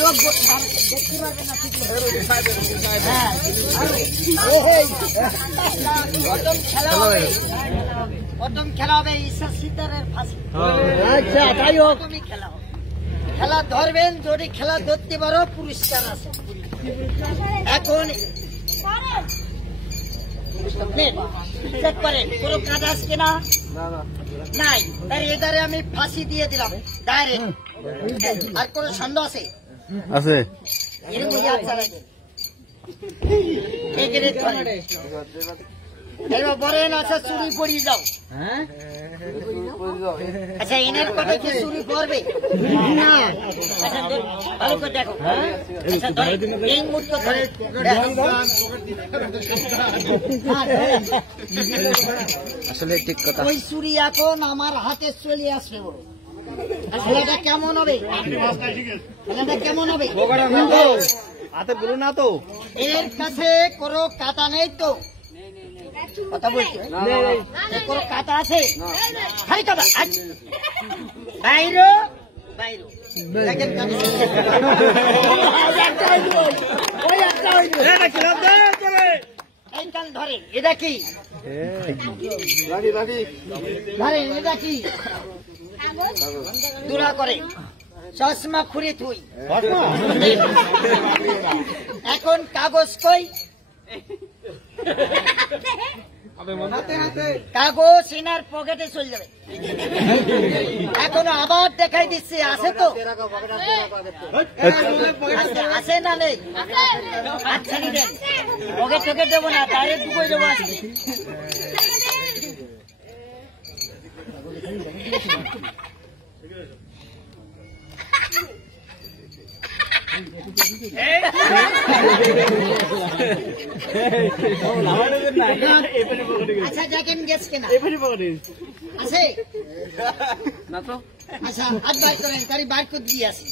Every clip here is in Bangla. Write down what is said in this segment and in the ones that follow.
লোক দেখতে পারবে না ঠিক প্রথম খেলা হবে ঈশ্বর সিদ্ধারের ফাঁসি। আচ্ছা তাই হোক, তুমি খেলা হবে, খেলা ধরবেন, যদি খেলা ধরতে পারো পুরস্কার আছে। এখন চেক করেন কোনো কাজ আসছে না, নাই, তাই এটারে আমি ফাঁসি দিয়ে দিলাম ডাইরেক্ট। আর কোন সন্দেহ আছে? আছে। এরকম ইয়াদ চালাই দেন, এবার বলেন আচ্ছা চুরি পড়িয়ে যাও। আচ্ছা এনের কথা কি চুরি করবে না? আচ্ছা ভালো করে দেখো, আচ্ছা এই মুহূর্ত ধরে আসলে ঠিক কথা। ওই চুরি এখন আমার হাতে চলে আসবে, খেলাটা কেমন হবে? খেলাটা কেমন হবে? হাতে বলুন না তো, এর কাছে কোনো কাটা নেই তো? কথা বলছি, কোনো কাটা আছে? খালি কথা বাইরে বাইরে এই কান ধরে, এটা কি ধরে? এটা কি দূরা করে চশমা খুঁড়ে তুই। এখন কাগজ কই? কাগজ এনার পকেটে চলে যাবে। এখন আবার দেখাই দিচ্ছি, আছে তো? আছে না নেই? আচ্ছা দেন, পকেট টকেট দেবো না, ডাইরেক্ট ঢুকে দেবো। আছে আচ্ছা দেখেন গেছ কেনা আছে না তো? আচ্ছা হাত বার করেন, তারি বার করে দিয়ে আসি।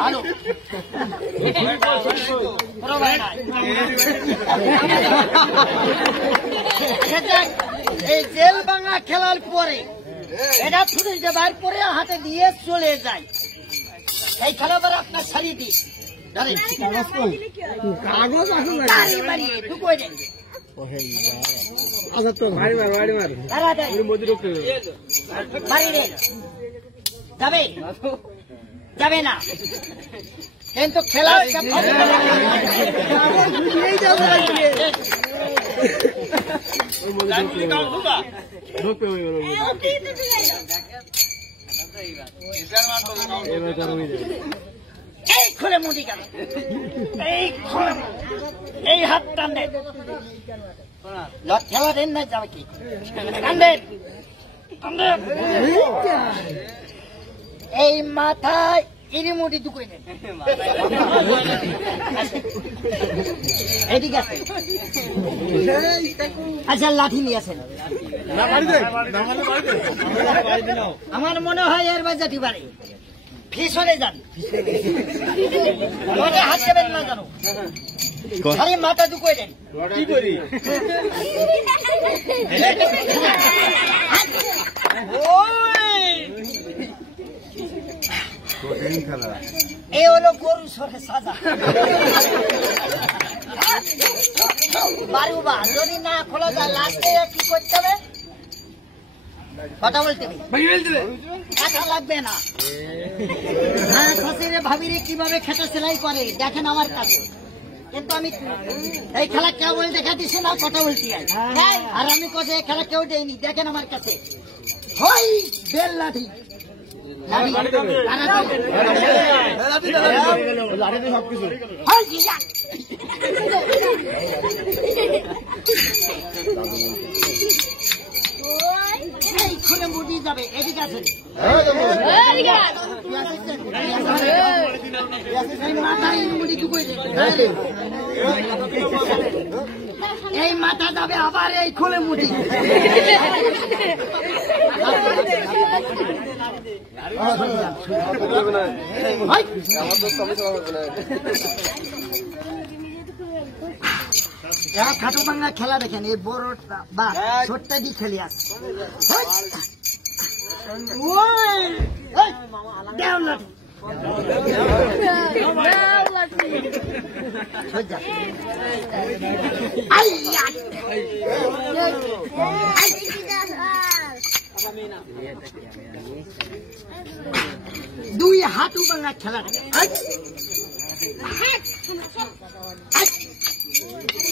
ভালো এই জেল ভাঙা খেলার পরে এটা ছুটে বার করে হাতে দিয়ে চলে যায়। এই খেলা পরে আপনার সারিয়ে দিই যাবে যাবে না, কিন্তু খেলা এই খুলে মুড়ি গেল, এই খুলে এই হাত টান দেন, খেলা দেন না যাবে কি টান দেন, এই মাথায় ইরি মুড়ি ঢুকে দেন। এদিকে আছে, আচ্ছা লাঠি নিয়ে আসেন। আমার মনে হয় এর বাজাটি বাড়ি ফিসলে যান, হাত দেবেন না জানো, খালি মাথা ঢুকে দেন। এই হলো গরু সরে সাজা। বাড়ি যদি না খোলা যায় লাস্টে কি করতে হবে? কথা বলতে হবে, কথা লাগবে না। হ্যাঁ শাশুড়ি ভাবিরে কিভাবে খেটা সেলাই করে দেখেন আমার কাছে, কিন্তু আমি এই খেলা কেবল দেখা দিচ্ছি না, কথা বলতে আর আমি কোথায় এই খেলা কেউ দেয়নি, দেখেন আমার কাছে হয় বেল লাঠি। খুলে মুড়ি যাবে, এদিকে আছে এই মাথা যাবে আবার এই খুলে মুড়ি। খাটো ভাঙা খেলা দেখেন, এই বড় বা ছোট্ট দিয়ে খেলি আসছে। সোজা। দুই হাত ভাঙা খেলা